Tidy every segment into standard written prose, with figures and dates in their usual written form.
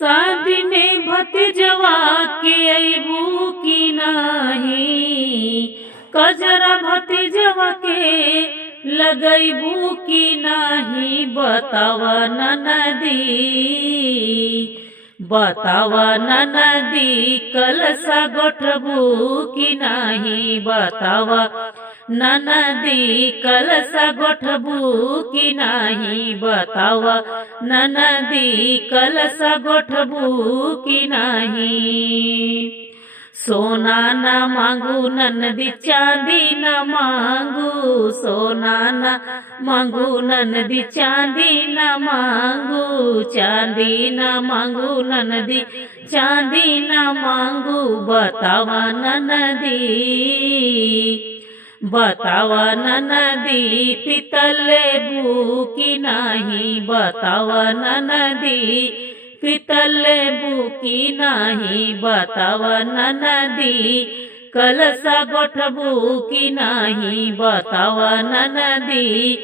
शादी में भतीजवा के अइबू की नाही, कजरा भतीजवा के लगैबू की नाही, बतावा ननदी, बतावा ननदी, कलसा गोठबू की नाही, बतावा ननदी, कलसा गोठबू की नाही, बतावा ननदी, कलसा गोठबू की नाही। सोना न मांगू ननदी, चांदी न मांगू, सोना न मांगू ननदी, चांदी न मांगू, चांदी न मांगू ननदी, चांदी न मांगू, बतावा ननदी, बतावा ननदी, पितल लेबू की नाही, बतावा ननदी, पितल लेबू की नाही, बतावा ननदी, कलसा गोठबू की नाही, बतावा ननदी,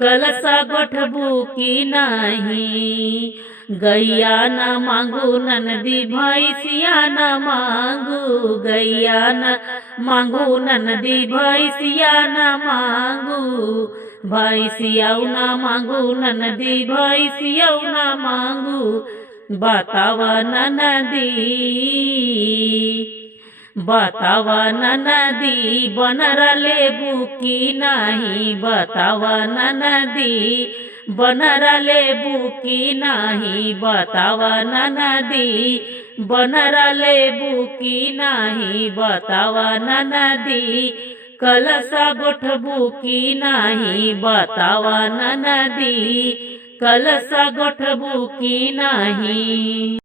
कलसा गोठबू की नाही। गैया न मांगू ननदी, भैंसिया न मांगू, गैया न मांगू ननदी, भैंसिया न मांगू, भैंसिया न मांगू ननदी, भैंसिया न मांगू, बतावा ननदी, बतावा ननदी, बनरा लेबू की नाही, बतावा ननदी, बनरा लेबू की नाही, बतावा ननदी, बनरा लेबू की नाही, बतावा ननदी, कलसा गोठबू की नाही, बतावा ननदी, कलसा गोठबू की नाही।